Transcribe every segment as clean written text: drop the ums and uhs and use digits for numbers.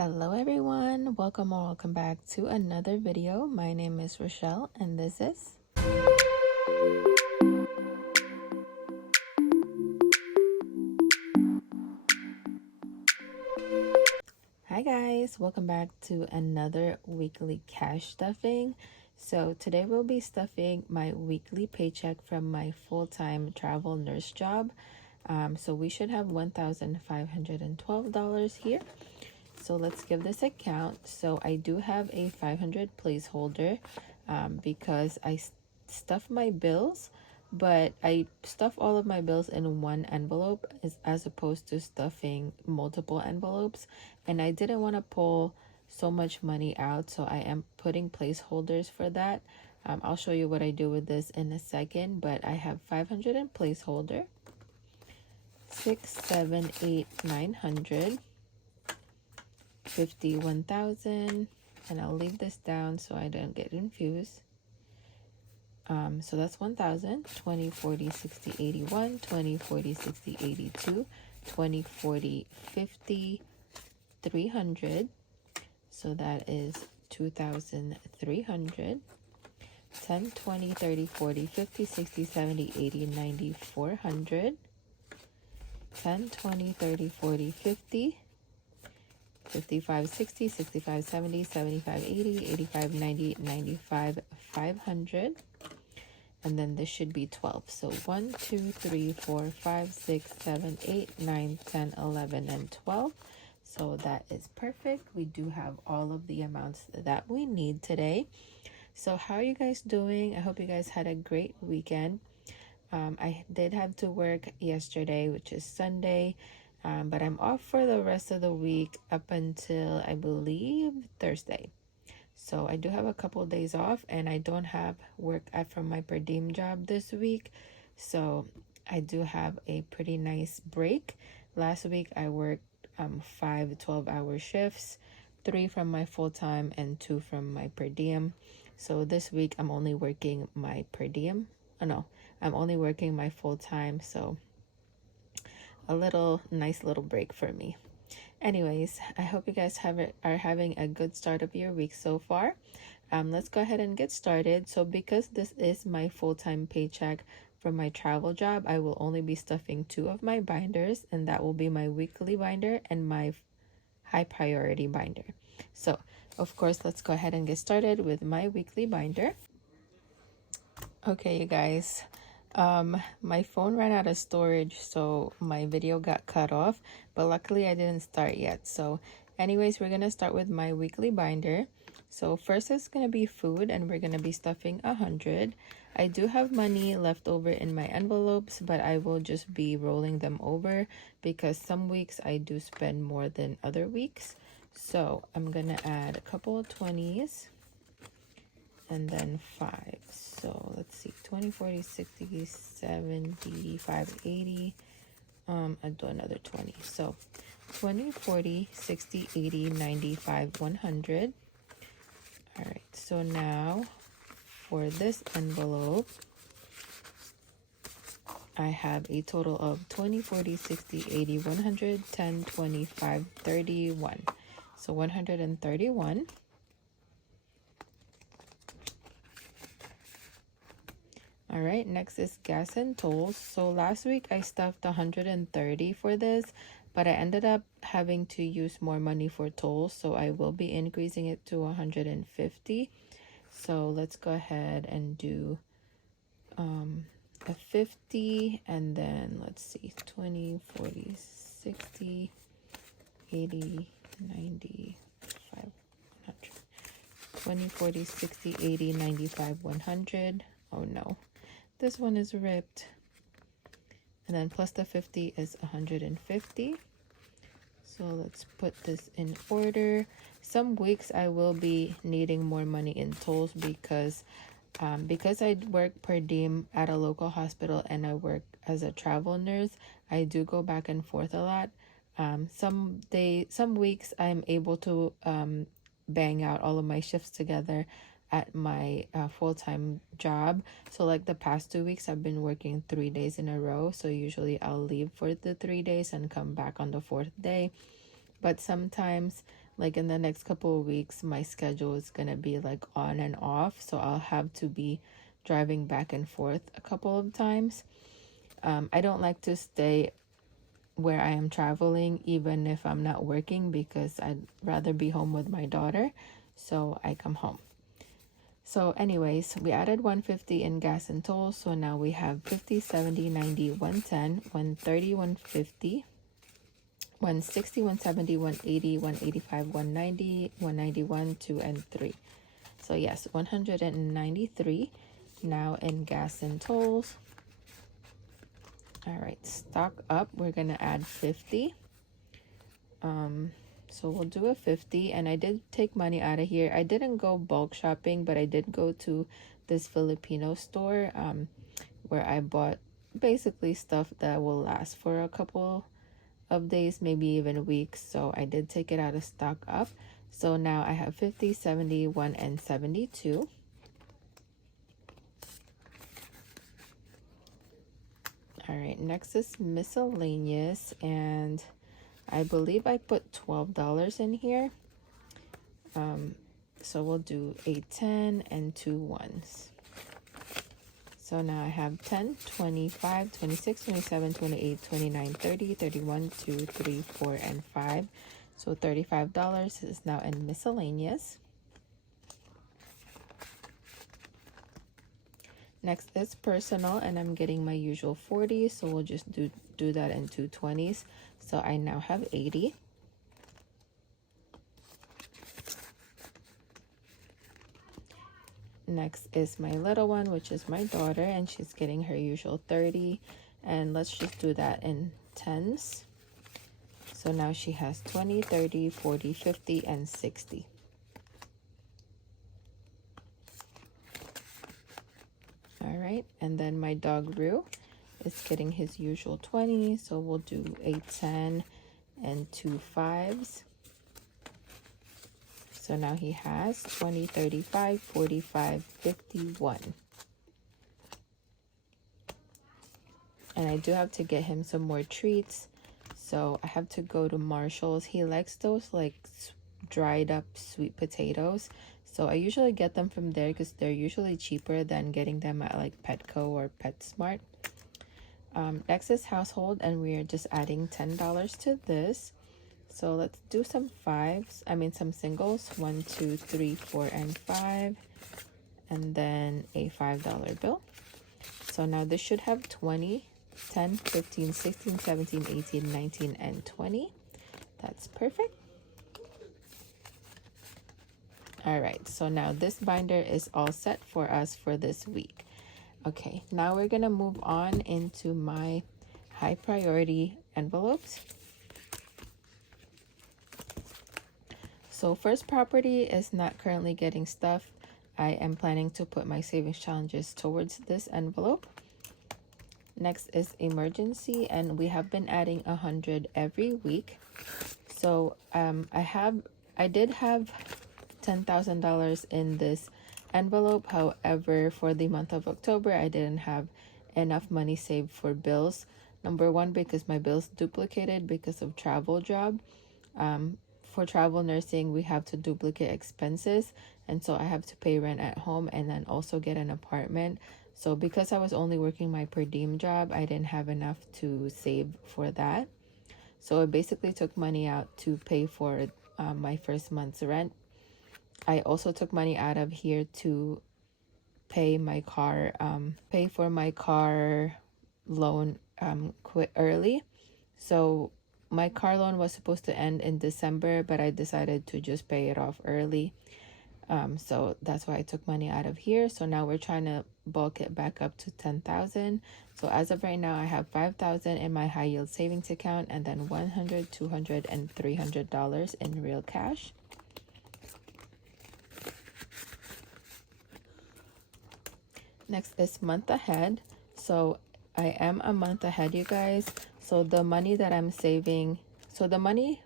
Hello everyone, welcome back to another video. My name is Rochelle and this is Hi guys, welcome back to another weekly cash stuffing. So today we'll be stuffing my weekly paycheck from my full-time travel nurse job. So we should have $1,512 here. So let's give this a count. So I do have a 500 placeholder because I stuff my bills, but I stuff all of my bills in one envelope as opposed to stuffing multiple envelopes. And I didn't want to pull so much money out, so I am putting placeholders for that. I'll show you what I do with this in a second, but I have 500 in placeholder, 6, 7, 8, 900. 51,000, and I'll leave this down so I don't get confused. So that's 1,000, 20, 40, 60, 81, 20, 40, 60, 82, 20, 40, 50, 300. So that is 2,300. 10, 20, 30, 40, 50, 60, 70, 80, 90, 400. 10, 20, 30, 40, 50. 55, 60, 65, 70, 75, 80, 85, 90, 95, 500. And then this should be 12. So 1, 2, 3, 4, 5, 6, 7, 8, 9, 10, 11, and 12. So that is perfect. We do have all of the amounts that we need today. So how are you guys doing? I hope you guys had a great weekend. I did have to work yesterday, which is Sunday. But I'm off for the rest of the week up until I believe Thursday. So I do have a couple of days off, and I don't have work from my per diem job this week. So I do have a pretty nice break. Last week I worked 5 12-hour shifts, 3 from my full-time and 2 from my per diem. So this week I'm only working my per diem. Oh no, I'm only working my full-time. So a nice little break for me. Anyways, I hope you guys are having a good start of your week so far. Let's go ahead and get started. So because this is my full-time paycheck from my travel job, I will only be stuffing 2 of my binders, and that will be my weekly binder and my high priority binder. So of course, let's go ahead and get started with my weekly binder. Okay, you guys. My phone ran out of storage, so my video got cut off, but luckily I didn't start yet. So anyways, we're gonna start with my weekly binder. So first it's gonna be food, and we're gonna be stuffing 100. I do have money left over in my envelopes, but I will just be rolling them over because some weeks I do spend more than other weeks. So I'm gonna add a couple of 20s and then 5. So let's see, 20, 40, 60, 70, 5, 80. I'll do another 20. So 20, 40, 60, 80, 95, 100. All right, so now for this envelope, I have a total of 20, 40, 60, 80, 100, 10, 25, 31. So 131. All right, next is gas and tolls. So last week I stuffed 130 for this, but I ended up having to use more money for tolls, so I will be increasing it to 150. So let's go ahead and do a 50, and then let's see, 20, 40, 60, 80, 90, 100. 20, 40, 60, 80, 95, 100. Oh no. This one is ripped. And then plus the 50 is 150. So let's put this in order. Some weeks I will be needing more money in tolls because I work per diem at a local hospital and I work as a travel nurse. I do go back and forth a lot. Some weeks I'm able to bang out all of my shifts together at my full-time job. So like the past 2 weeks I've been working 3 days in a row, so usually I'll leave for the 3 days and come back on the 4th day. But sometimes like in the next couple of weeks, my schedule is gonna be like on and off, so I'll have to be driving back and forth a couple of times. I don't like to stay where I am traveling, even if I'm not working, because I'd rather be home with my daughter, so I come home. So anyways, we added 150 in gas and tolls, so now we have 50, 70, 90, 110, 130, 150, 160, 170, 180, 185, 190, 191, 2, and 3. So yes, 193 now in gas and tolls. All right, stock up, we're gonna add 50. So we'll do a 50, and I did take money out of here. I didn't go bulk shopping, but I did go to this Filipino store where I bought basically stuff that will last for a couple of days, maybe even weeks. So I did take it out of stock up. So now I have 50, 71, and 72. All right, next is miscellaneous, and I believe I put $12 in here. So we'll do a 10 and 2 ones. So now I have 10, 25, 26, 27, 28, 29, 30, 31, 2, 3, 4, and 5. So $35 is now in miscellaneous. Next is personal, and I'm getting my usual 40, so we'll just do that in 2 20s. So I now have 80. Next is my little one, which is my daughter, and she's getting her usual 30. And let's just do that in 10s. So now she has 20, 30, 40, 50, and 60. All right, and then my dog Rue is getting his usual 20, so we'll do a 10 and 2 5s. So now he has 20, 35, 45, 51. And I do have to get him some more treats, so I have to go to Marshall's. He likes those like dried up sweet potatoes, so I usually get them from there because they're usually cheaper than getting them at like Petco or PetSmart. Next is household, and we are just adding $10 to this. So let's do some some singles. 1, 2, 3, 4, and 5, and then a $5 bill. So now this should have 20, 10, 15, 16, 17, 18, 19, and 20. That's perfect. All right, so now this binder is all set for us for this week. Okay, now we're gonna move on into my high priority envelopes. So first property is not currently getting stuff. I am planning to put my savings challenges towards this envelope. Next is emergency, and we have been adding 100 every week. So I did have $10,000 in this envelope. However, for the month of October, I didn't have enough money saved for bills. Number one, because my bills duplicated because of travel job. For travel nursing, we have to duplicate expenses, and so I have to pay rent at home and then also get an apartment. So because I was only working my per diem job, I didn't have enough to save for that. So I basically took money out to pay for my first month's rent. I also took money out of here to pay for my car loan quit early. So my car loan was supposed to end in December, but I decided to just pay it off early. So that's why I took money out of here. So now we're trying to bulk it back up to 10,000. So as of right now, I have 5,000 in my high yield savings account, and then $100, $200, and $300 in real cash. Next is month ahead. So I am a month ahead, you guys. So the money that I'm saving, so the money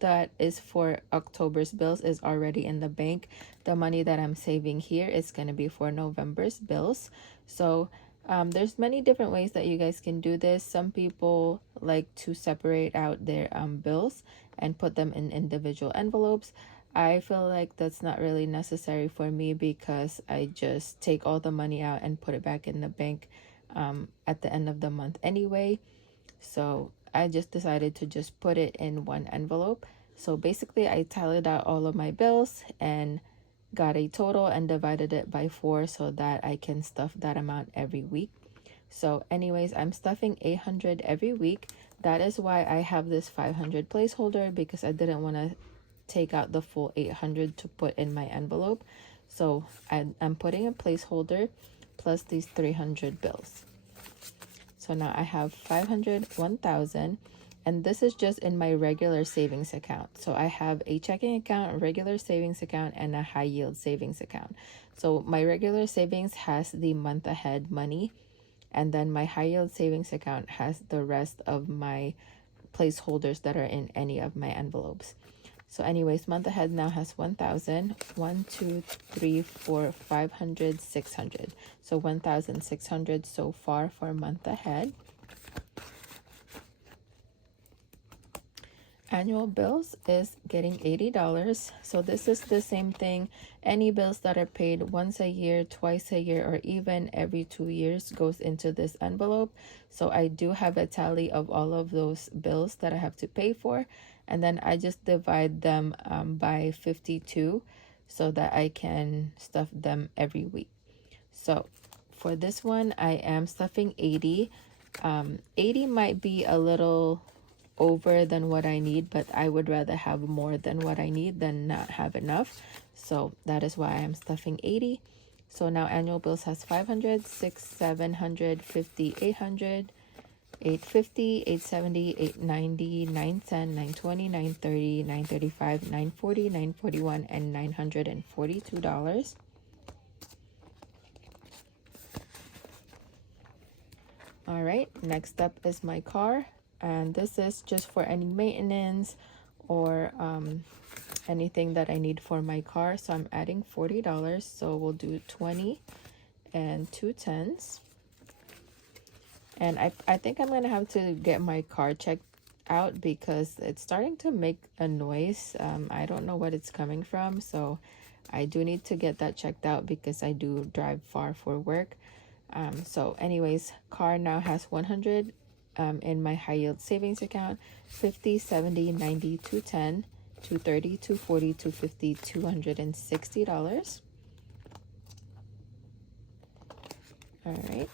that is for October's bills is already in the bank. The money that I'm saving here is going to be for November's bills. So There's many different ways that you guys can do this. Some people like to separate out their bills and put them in individual envelopes. I feel like that's not really necessary for me because I just take all the money out and put it back in the bank at the end of the month anyway. So I just decided to just put it in one envelope. So basically I tallied out all of my bills and got a total and divided it by 4 so that I can stuff that amount every week. So anyways, I'm stuffing 800 every week. That is why I have this 500 placeholder, because I didn't want to take out the full 800 to put in my envelope. So I'm putting a placeholder plus these 300 bills. So now I have 500, 1000, and this is just in my regular savings account. So I have a checking account, a regular savings account, and a high yield savings account. So my regular savings has the month ahead money, and then my high yield savings account has the rest of my placeholders that are in any of my envelopes. So anyways, month ahead now has 1000, 1, 2, 3, 4, 500, 600. So 1600 so far for month ahead. Annual bills is getting $80. So this is the same thing. Any bills that are paid once a year, twice a year, or even every 2 years goes into this envelope. So I do have a tally of all of those bills that I have to pay for. And then I just divide them by 52 so that I can stuff them every week. So for this one, I am stuffing 80. 80 might be a little over than what I need, but I would rather have more than what I need than not have enough. So that is why I'm stuffing 80. So now annual bills has 500, 6, 700, 50, 800, 850, 870, 890, 910, 920, 930, 935, 940, 941, and $942. All right, next up is my car, and this is just for any maintenance or anything that I need for my car. So I'm adding $40. So we'll do 20 and 2 10s. And I think I'm gonna have to get my car checked out because it's starting to make a noise. I don't know what it's coming from, so I do need to get that checked out because I do drive far for work. So anyways, car now has 100 in my high yield savings account, 50, 70, 90, 210, 230, 240, 250, $260. All right.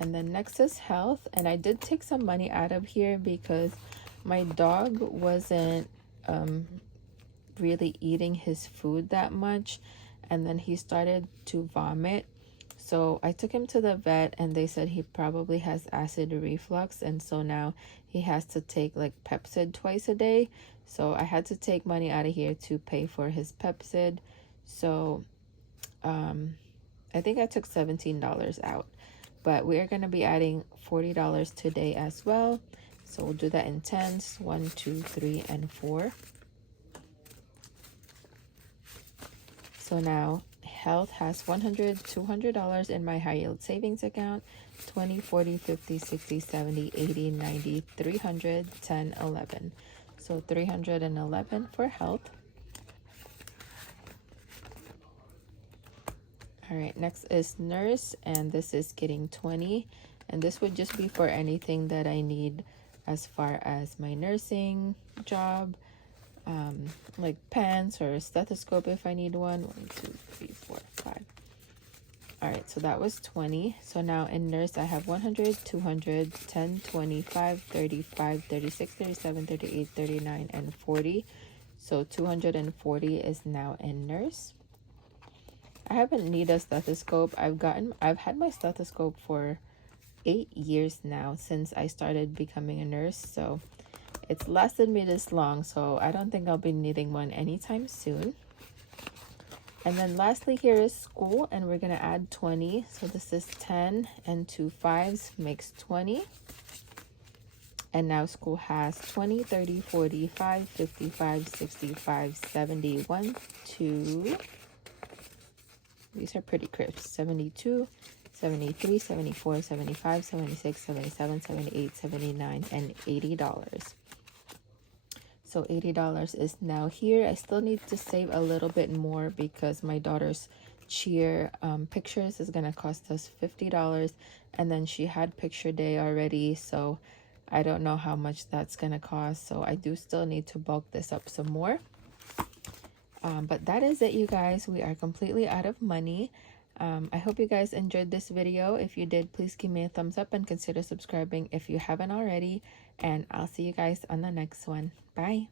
And then next is health, and I did take some money out of here because my dog wasn't really eating his food that much, and then he started to vomit. So I took him to the vet and they said he probably has acid reflux, and so now he has to take like Pepcid twice a day. So I had to take money out of here to pay for his Pepcid. So I think I took $17 out. But we are going to be adding $40 today as well. So we'll do that in 10s, 1, 2, 3, and 4. So now health has $100, $200 in my high yield savings account, 20, 40, 50, 60, 70, 80, 90, 300, 10, 11. So 311 for health. All right, next is nurse, and this is getting 20, and this would just be for anything that I need as far as my nursing job, like pants or a stethoscope if I need one. 1, 2, 3, 4, 5. All right, so that was 20. So now in nurse, I have 100, 200, 10, 25, 35, 36, 37, 38, 39, and 40. So 240 is now in nurse. I haven't needed a stethoscope. I've had my stethoscope for 8 years now since I started becoming a nurse. So it's lasted me this long. So I don't think I'll be needing one anytime soon. And then lastly here is school, and we're going to add 20. So this is 10 and 2 5s makes 20. And now school has 20, 30, 45, 55, 65, 71, 2, These are pretty crisp. 72, 73, 74, 75, 76, 77, 78, 79, and $80. So $80 is now here. I still need to save a little bit more because my daughter's cheer pictures is gonna cost us $50, and then she had picture day already, so I don't know how much that's gonna cost. So I do still need to bulk this up some more. But that is it, you guys. We are completely out of money. I hope you guys enjoyed this video. If you did, please give me a thumbs up and consider subscribing if you haven't already. And I'll see you guys on the next one. Bye.